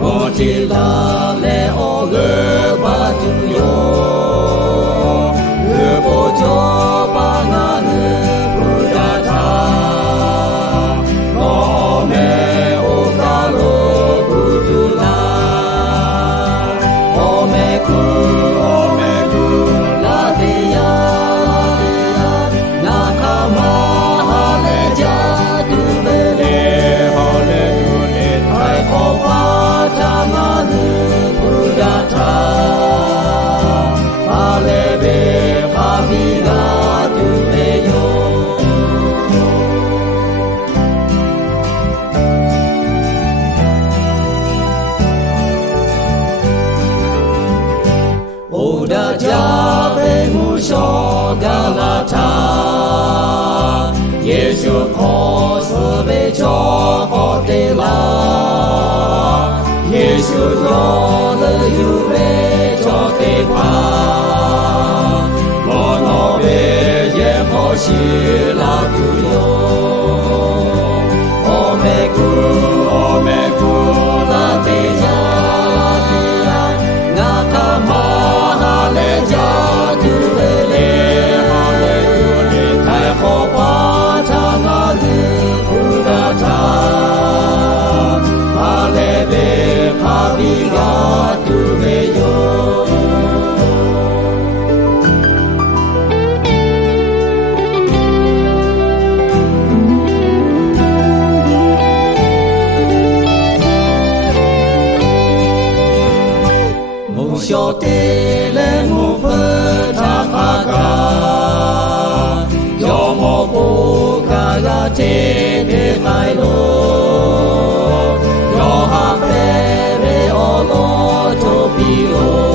Motila le oge batu yo Lepojo pangane budata Ome okalo kudula Ome ku latia Nakama hale jatu bele Hale kule tai kopa Tamanu Buddhata Alebe Kaviga Tumeyo Oda Jave Musho Galata Yesu Kosobe Chokotela Yesu yole yube chote pa Mono be ye hoshi la tuyo Ome ku la teya Nakama hale jatu bele Hale kule tai kopa tangadu budata Alebe Kaviga Tumeyo Musho tele mupetakaga Yomo buka ga tebe kailo Yoha Olo topio